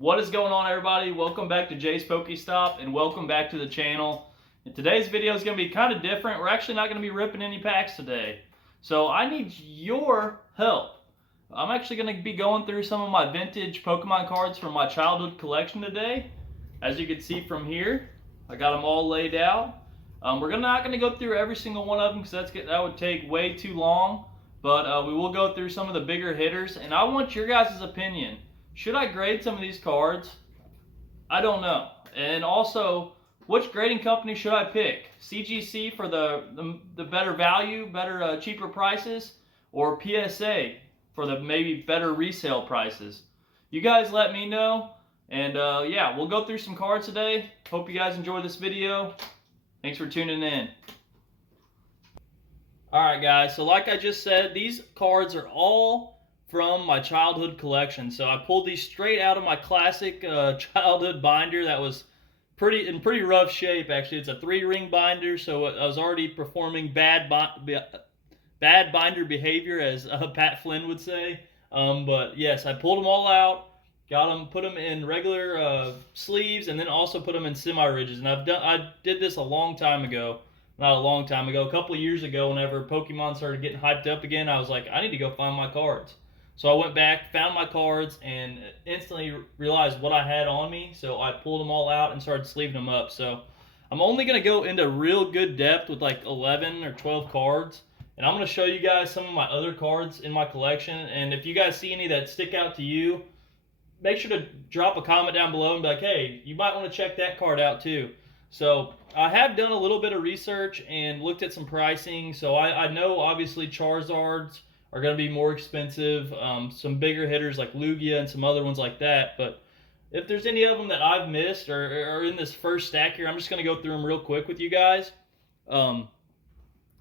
What is going on, everybody? Welcome back to Jay's Pokestop and welcome back to the channel. And today's video is going to be kind of different. We're actually not going to be ripping any packs today. So I need your help. I'm actually going to be going through some of my vintage Pokemon cards from my childhood collection today. As you can see from here, I got them all laid out. We're not going to go through every single one of them because that would take way too long. But we will go through some of the bigger hitters. And I want your guys' opinion. Should I grade some of these cards? I don't know. And also, which grading company should I pick? CGC for the better value, better cheaper prices, or PSA for the maybe better resale prices? You guys let me know. And yeah, we'll go through some cards today. Hope you guys enjoy this video. Thanks for tuning in. Alright guys, so like I just said, these cards are all from my childhood collection. So I pulled these straight out of my classic childhood binder that was in pretty rough shape. Actually, it's a 3-ring binder, so I was already performing bad binder behavior, as Pat Flynn would say. But yes, I pulled them all out, put them in regular sleeves, and then also put them in semi-ridges. And I did this a long time ago. Not a long time ago, a couple of years ago, whenever Pokemon started getting hyped up again, I was like, I need to go find my cards. So I went back, found my cards, and instantly realized what I had on me. So I pulled them all out and started sleeving them up. So I'm only going to go into real good depth with like 11 or 12 cards. And I'm going to show you guys some of my other cards in my collection. And if you guys see any that stick out to you, make sure to drop a comment down below and be like, hey, you might want to check that card out too. So I have done a little bit of research and looked at some pricing. So I know obviously Charizards are going to be more expensive, some bigger hitters like Lugia and some other ones like that. But if there's any of them that I've missed or are in this first stack here, I'm just going to go through them real quick with you guys.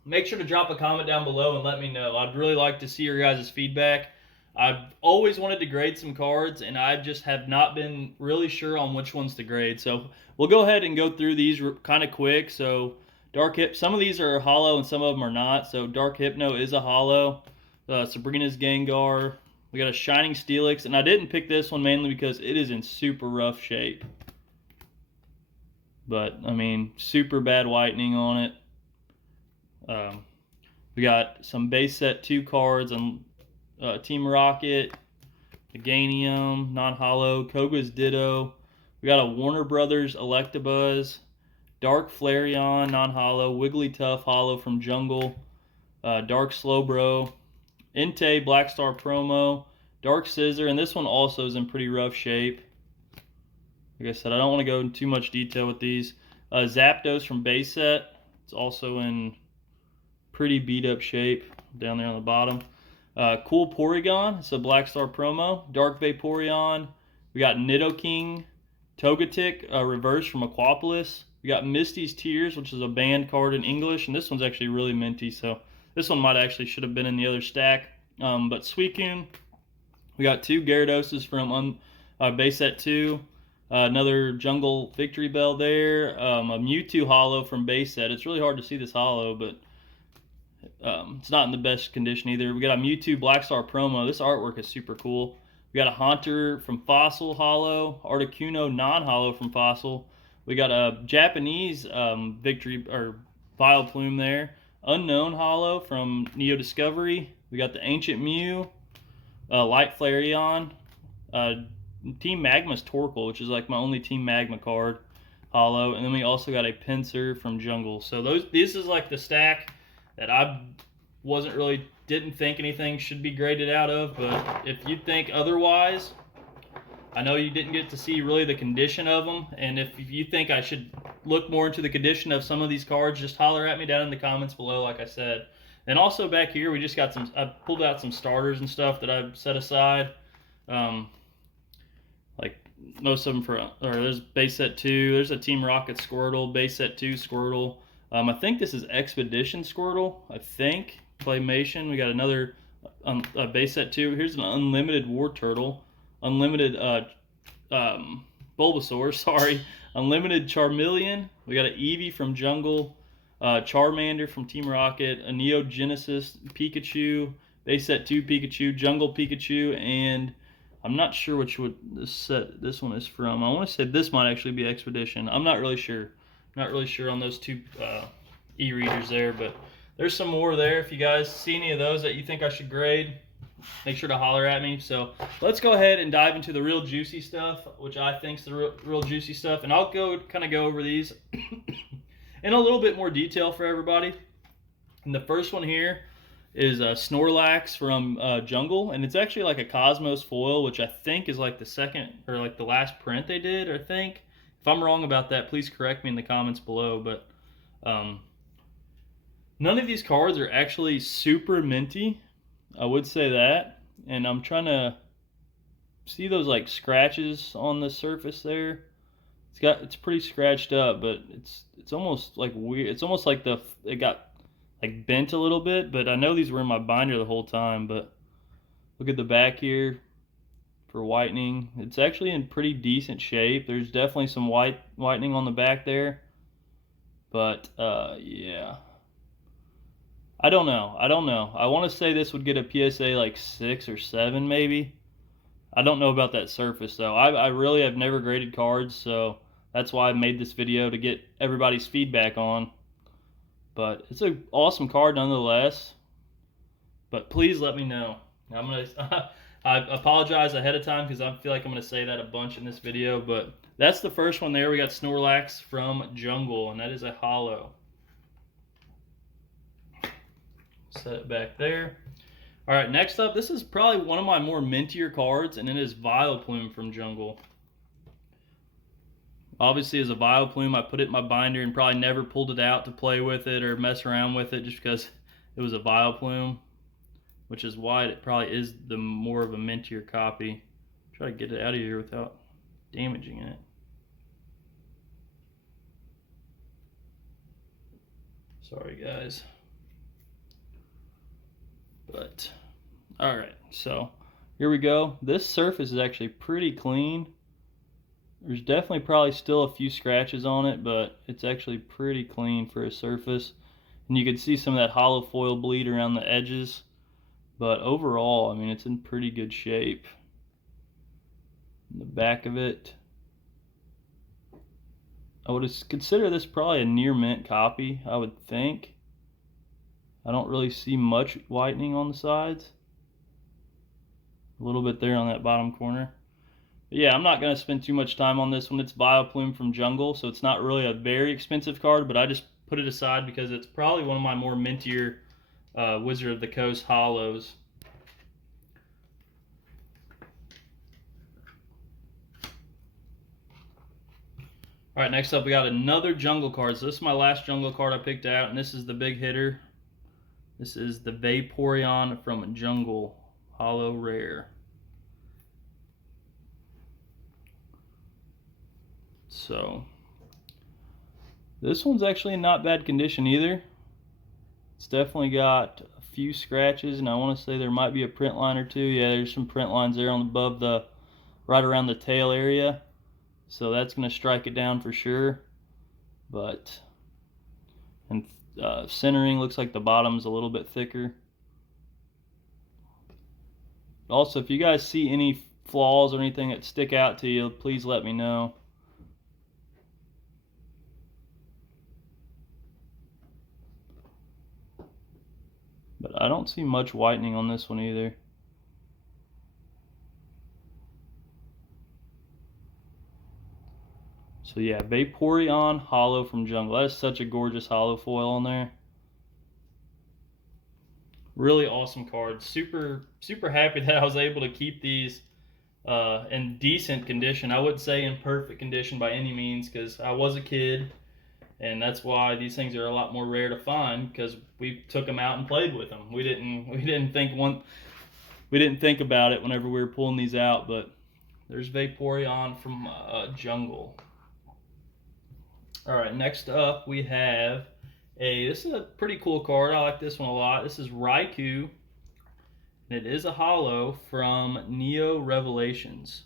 Make sure to drop a comment down below and let me know. I'd really like to see your guys' feedback. I've always wanted to grade some cards, and I just have not been really sure on which ones to grade. So we'll go ahead and go through these kind of quick. So some of these are hollow and some of them are not. So Dark Hypno is a hollow. Sabrina's Gengar. We got a Shining Steelix, and I didn't pick this one mainly because it is in super rough shape. But, I mean, super bad whitening on it. We got some base set 2 cards on Team Rocket, Meganium, non-hollow, Koga's Ditto. We got a Warner Brothers Electabuzz, Dark Flareon, non-hollow, Wigglytuff hollow from Jungle, Dark Slowbro, Entei Black Star promo, Dark Scissor, and this one also is in pretty rough shape. Like I said, I don't want to go into too much detail with these. Zapdos from base set. It's also in pretty beat up shape down there on the bottom. Cool Porygon. It's a Black Star promo. Dark Vaporeon. We got Nidoking, Togetic, reverse from Aquapolis. We got Misty's Tears, which is a banned card in English, and this one's actually really minty, so this one should have been in the other stack. But Suicune, we got 2 Gyarados from base set 2. Another Jungle Victory Bell there. A Mewtwo hollow from base set. It's really hard to see this hollow, but it's not in the best condition either. We got a Mewtwo Black Star promo. This artwork is super cool. We got a Haunter from Fossil hollow. Articuno non-hollow from Fossil. We got a Japanese Victory or Vileplume there. Unknown hollow from Neo Discovery. We got the Ancient Mew, Light Flareon, Team Magma's Torkoal, which is like my only Team Magma card, hollow, and then we also got a Pinsir from Jungle. So this is like the stack that I didn't think anything should be graded out of, but if you think otherwise, I know you didn't get to see really the condition of them, and if you think I should look more into the condition of some of these cards, just holler at me down in the comments below, like I said. And also back here, we just got I pulled out some starters and stuff that I've set aside. Like most of them there's base set 2, there's a Team Rocket Squirtle, base set 2 Squirtle. I think this is Expedition Squirtle, I think. Claymation. We got another base set 2. Here's an Unlimited War Turtle. Unlimited Bulbasaur, sorry. Unlimited Charmeleon. We got an Eevee from Jungle. Charmander from Team Rocket. A Neo Genesis Pikachu. Base set 2 Pikachu. Jungle Pikachu. And I'm not sure which one this one is from. I want to say this might actually be Expedition. I'm not really sure. Not really sure on those two e-readers there, but there's some more there. If you guys see any of those that you think I should grade, make sure to holler at me. So let's go ahead and dive into the real juicy stuff, which I think is the real juicy stuff. And I'll go over these in a little bit more detail for everybody. And the first one here is Snorlax from Jungle, and it's actually like a Cosmos foil, which I think is like the second or like the last print they did, I think. If I'm wrong about that, please correct me in the comments below, but none of these cards are actually super minty, I would say that, and I'm trying to see those like scratches on the surface there. It's pretty scratched up, but it's almost like weird. It's almost like it got like bent a little bit, but I know these were in my binder the whole time. But look at the back here for whitening. It's actually in pretty decent shape. There's definitely some whitening on the back there, but yeah, I don't know. I want to say this would get a PSA like 6 or 7 maybe. I don't know about that surface though. I really have never graded cards, so that's why I made this video, to get everybody's feedback on. But it's an awesome card nonetheless. But please let me know. I apologize ahead of time because I feel like I'm gonna say that a bunch in this video. But that's the first one there. We got Snorlax from Jungle, and that is a holo. Set it back there. All right, next up, this is probably one of my more mintier cards, and it is Vileplume from Jungle. Obviously, as a Vileplume, I put it in my binder and probably never pulled it out to play with it or mess around with it, just because it was a Vileplume, which is why it probably is the more of a mintier copy. Try to get it out of here without damaging it. Sorry, guys. But all right, so here we go. This surface is actually pretty clean. There's definitely probably still a few scratches on it, but it's actually pretty clean for a surface. And you can see some of that hollow foil bleed around the edges. But overall, I mean, it's in pretty good shape. In the back of it, I would consider this probably a near mint copy, I would think. I don't really see much whitening on the sides. A little bit there on that bottom corner. But yeah, I'm not going to spend too much time on this one. It's Vileplume from Jungle, so it's not really a very expensive card, but I just put it aside because it's probably one of my more mintier Wizard of the Coast holos. All right, next up we got another Jungle card. So this is my last Jungle card I picked out, and this is the big hitter. This is the Vaporeon from Jungle, holo rare. So this one's actually in not bad condition either. It's definitely got a few scratches, and I want to say there might be a print line or two. Yeah, there's some print lines there on above the, right around the tail area. So that's going to strike it down for sure. But, and centering looks like the bottom's a little bit thicker. Also, if you guys see any flaws or anything that stick out to you, please let me know. But I don't see much whitening on this one either. So yeah, Vaporeon holo from Jungle. That is such a gorgeous holo foil on there. Really awesome card. Super happy that I was able to keep these in decent condition. I wouldn't say in perfect condition by any means, because I was a kid, and that's why these things are a lot more rare to find, because we took them out and played with them. We didn't think about it whenever we were pulling these out. But there's Vaporeon from Jungle. All right, next up we have this is a pretty cool card. I like this one a lot. This is Raikou, and it is a holo from Neo Revelations.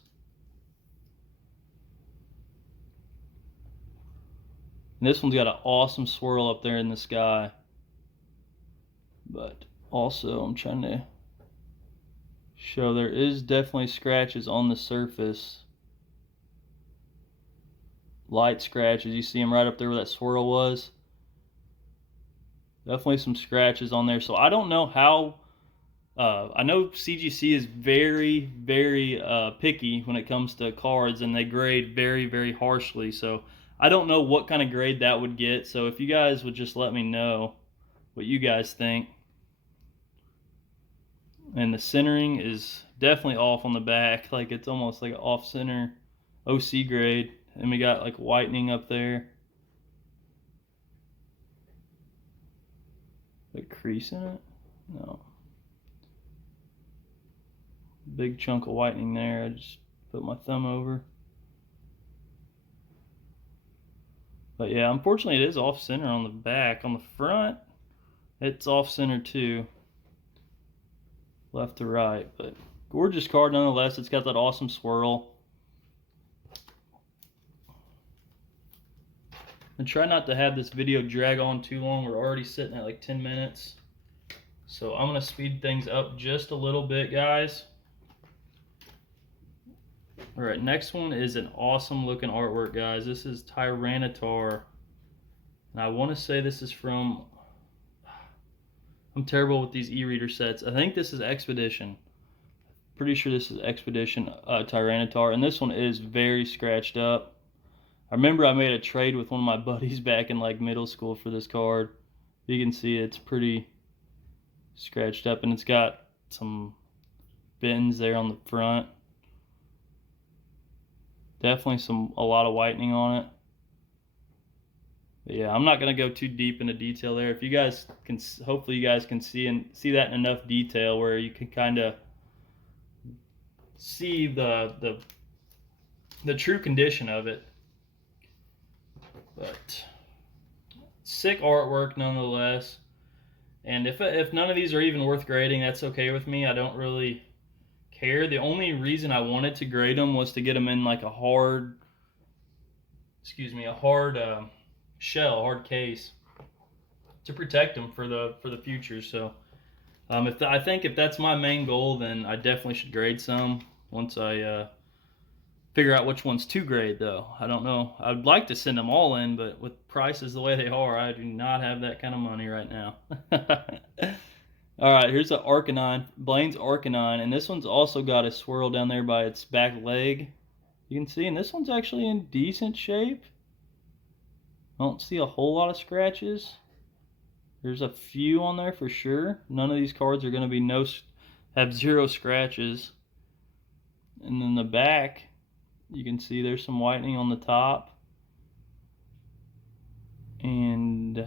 And this one's got an awesome swirl up there in the sky. But also, I'm trying to So there is definitely scratches on the surface. Light scratches. You see them right up there where that swirl was. Definitely some scratches on there. So I don't know how. I know CGC is very, very picky when it comes to cards, and they grade very, very harshly. So I don't know what kind of grade that would get. So if you guys would just let me know what you guys think. And the centering is definitely off on the back. Like it's almost like an off center OC grade. And we got like whitening up there. Like crease in it? No. Big chunk of whitening there. I just put my thumb over. But yeah, unfortunately it is off center on the back. On the front, it's off center too. Left to right. But gorgeous card nonetheless. It's got that awesome swirl. And try not to have this video drag on too long. We're already sitting at like 10 minutes. So I'm going to speed things up just a little bit, guys. All right, next one is an awesome looking artwork, guys. This is Tyranitar. And I want to say this is from... I'm terrible with these e-reader sets. I think this is Expedition. Pretty sure this is Expedition Tyranitar. And this one is very scratched up. I remember I made a trade with one of my buddies back in like middle school for this card. You can see it's pretty scratched up, and it's got some bends there on the front. Definitely a lot of whitening on it. But yeah, I'm not gonna go too deep into detail there. If you guys can, hopefully you guys can see that in enough detail where you can kind of see the true condition of it. But sick artwork nonetheless. And if none of these are even worth grading, that's okay with me. I don't really care. The only reason I wanted to grade them was to get them in like a hard, shell, hard case, to protect them for the future. So I think if that's my main goal, then I definitely should grade some once I figure out which ones to grade, though. I don't know. I'd like to send them all in, but with prices the way they are, I do not have that kind of money right now. All right, here's the Arcanine, Blaine's Arcanine, and this one's also got a swirl down there by its back leg. You can see, and this one's actually in decent shape. I don't see a whole lot of scratches. There's a few on there for sure. None of these cards are going to be have zero scratches. And then the back, you can see there's some whitening on the top. And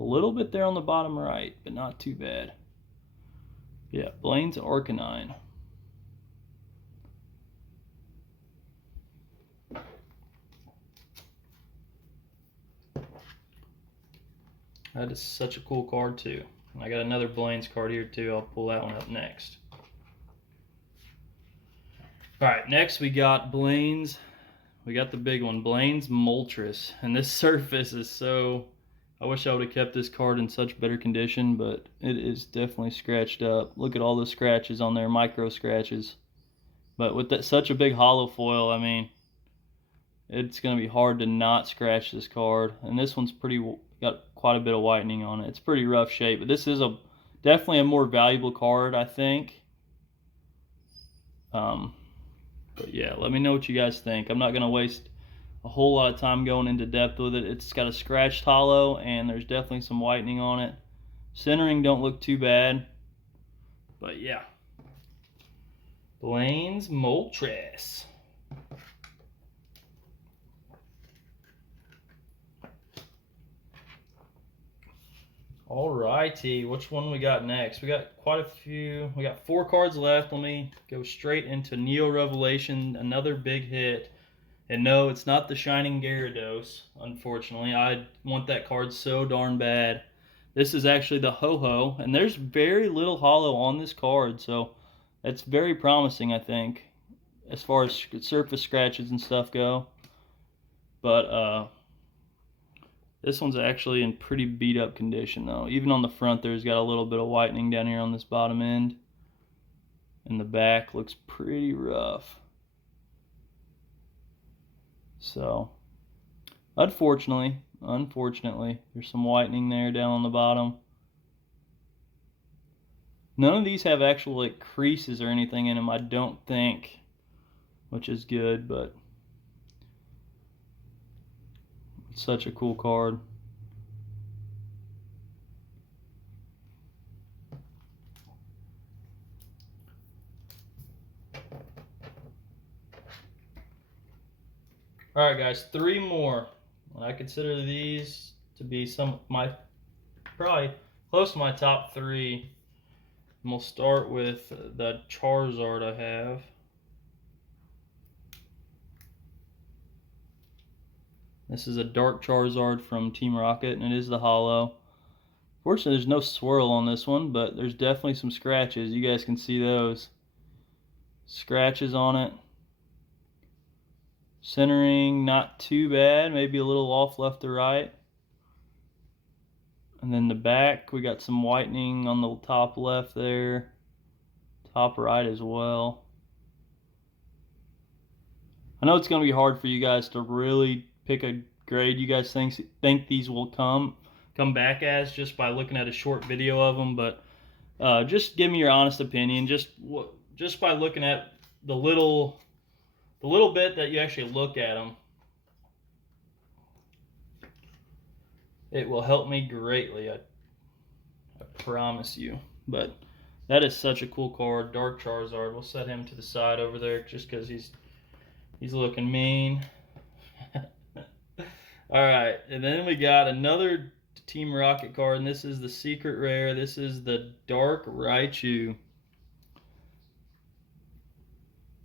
a little bit there on the bottom right, but not too bad. Yeah, Blaine's Arcanine. That is such a cool card too. And I got another Blaine's card here too. I'll pull that one up next. All right, next we got Blaine's. We got the big one, Blaine's Moltres. And this surface is so... I wish I would have kept this card in such better condition, but it is definitely scratched up. Look at all the scratches on there, micro scratches. But with such a big hollow foil, I mean, it's going to be hard to not scratch this card. And this one's got quite a bit of whitening on it. It's pretty rough shape, but this is definitely a more valuable card, I think. But yeah, let me know what you guys think. I'm not going to waste a whole lot of time going into depth with it. It's got a scratched hollow, and there's definitely some whitening on it. Centering don't look too bad. But yeah. Blaine's Moltres. Alrighty, which one we got next? We got quite a few. We got 4 cards left. Let me go straight into Neo Revelation, another big hit. And no, it's not the Shining Gyarados, unfortunately. I want that card so darn bad. This is actually the Ho-Ho, and there's very little hollow on this card, so it's very promising, I think, as far as surface scratches and stuff go. But this one's actually in pretty beat up condition though. Even on the front there's got a little bit of whitening down here on this bottom end. And the back looks pretty rough. So, unfortunately, there's some whitening there down on the bottom. None of these have actual like creases or anything in them, I don't think, which is good, but it's such a cool card. Alright guys, 3 more. And I consider these to be some of my, probably close to my top 3. And we'll start with the Charizard I have. This is a Dark Charizard from Team Rocket, and it is the holo. Fortunately, there's no swirl on this one, but there's definitely some scratches. You guys can see those. Scratches on it. Centering, not too bad. Maybe a little off left to right. And then the back, we got some whitening on the top left there. Top right as well. I know it's going to be hard for you guys to really pick a grade you guys think these will come back as just by looking at a short video of them, but just give me your honest opinion. Just by looking at the little bit that you actually look at them, it will help me greatly. I promise you. But that is such a cool card, Dark Charizard. We'll set him to the side over there just because he's looking mean. All right, and then we got another Team Rocket card, and this is the secret rare. This is the Dark Raichu.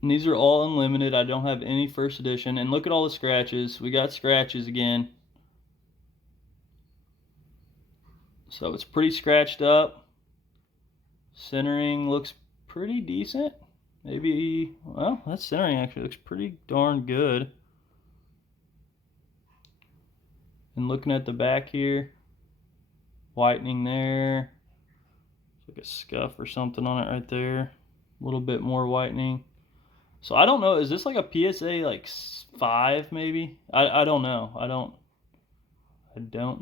And these are all unlimited. I don't have any first edition. And look at all the scratches. We got scratches again. So it's pretty scratched up. Centering looks pretty decent. Maybe, well, that centering actually looks pretty darn good. And looking at the back here, whitening there. It's like a scuff or something on it right there. A little bit more whitening. So I don't know, is this like a PSA like 5 maybe? I don't know. I don't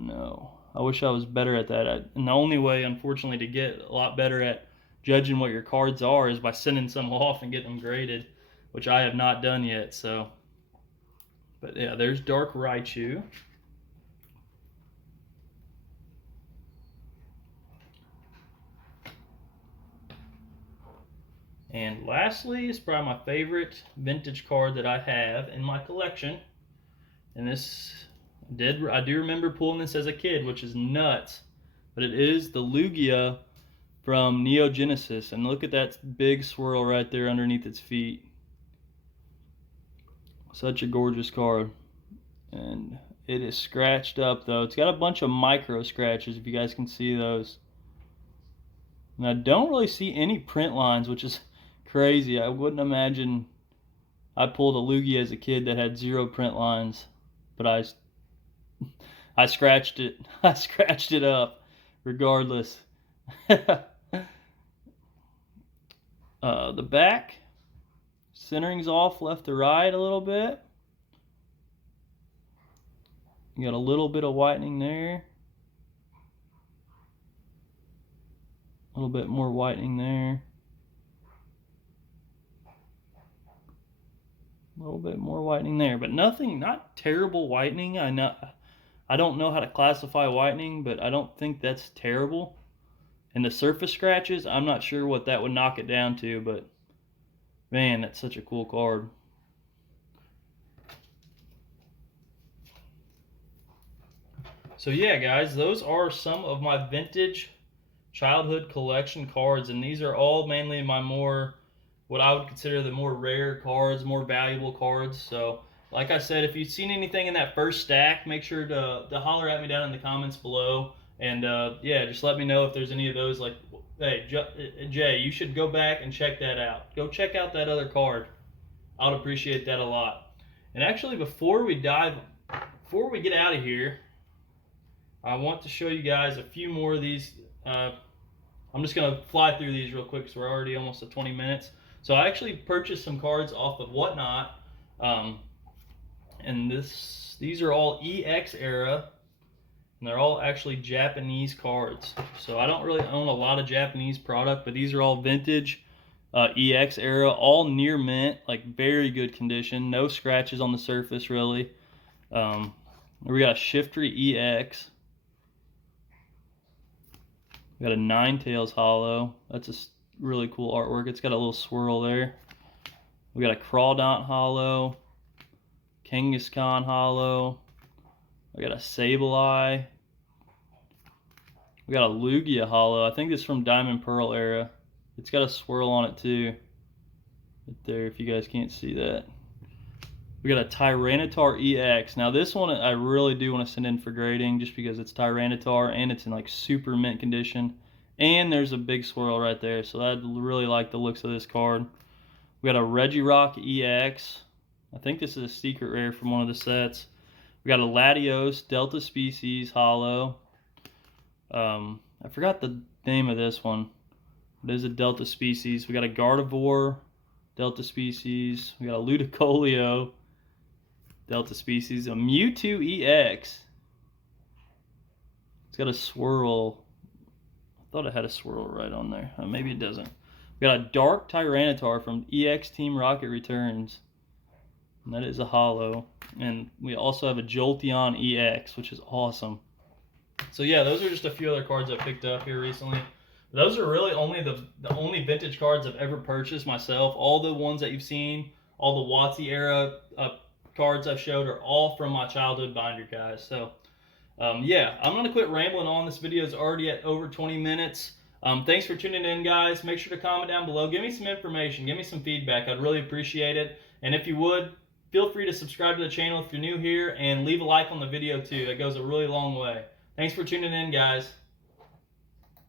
know. I wish I was better at that. And the only way, unfortunately, to get a lot better at judging what your cards are is by sending some off and getting them graded, which I have not done yet. So, but yeah, there's Dark Raichu. And lastly, is probably my favorite vintage card that I have in my collection. And this I do remember pulling this as a kid, which is nuts. But it is the Lugia from Neo Genesis. And look at that big swirl right there underneath its feet. Such a gorgeous card. And it is scratched up though. It's got a bunch of micro scratches, if you guys can see those. And I don't really see any print lines, which is crazy. I wouldn't imagine I pulled a Lugia as a kid that had 0 print lines, but I scratched it. I scratched it up regardless. The back centering's off left to right a little bit. You got a little bit of whitening there. A little bit more whitening there. A little bit more whitening there, but nothing, not terrible whitening. I don't know how to classify whitening, but I don't think that's terrible. And the surface scratches, I'm not sure what that would knock it down to, but man, that's such a cool card. So yeah, guys, those are some of my vintage childhood collection cards, and these are all mainly my what I would consider the more rare cards, more valuable cards. So like I said, if you've seen anything in that first stack, make sure to holler at me down in the comments below. And yeah, just let me know if there's any of those, like, hey, Jay, you should go back and check that out. Go check out that other card. I would appreciate that a lot. And actually, before we get out of here, I want to show you guys a few more of these. I'm just going to fly through these real quick because we're already almost at 20 minutes. So I actually purchased some cards off of Whatnot, and these are all EX era, and they're all actually Japanese cards. So I don't really own a lot of Japanese product, but these are all vintage EX era, all near mint, like very good condition, no scratches on the surface really. We got a Shiftry EX. We got a Ninetales Hollow. That's a really cool artwork. It's got a little swirl there. We got a Crawdont Hollow, Kangaskhan Hollow. We got a Sableye. We got a Lugia Hollow. I think this is from Diamond Pearl era. It's got a swirl on it too. Right there, if you guys can't see that. We got a Tyranitar EX. Now this one I really do want to send in for grading just because it's Tyranitar and it's in like super mint condition. And there's a big swirl right there, so I really like the looks of this card. We got a Regirock EX. I think this is a secret rare from one of the sets. We got a Latios Delta Species Hollow. I forgot the name of this one. It is a Delta Species. We got a Gardevoir Delta Species. We got a Ludicolio Delta Species. A Mewtwo EX. It's got a swirl. I thought it had a swirl right on there. Maybe it doesn't. We got a Dark Tyranitar from EX Team Rocket Returns. And that is a hollow. And we also have a Jolteon EX, which is awesome. So yeah, those are just a few other cards I picked up here recently. Those are really only the only vintage cards I've ever purchased myself. All the ones that you've seen, all the WotC era cards I've showed are all from my childhood binder, guys. So yeah, I'm going to quit rambling on. This video is already at over 20 minutes. Thanks for tuning in, guys. Make sure to comment down below. Give me some information. Give me some feedback. I'd really appreciate it. And if you would, feel free to subscribe to the channel if you're new here and leave a like on the video too. That goes a really long way. Thanks for tuning in, guys.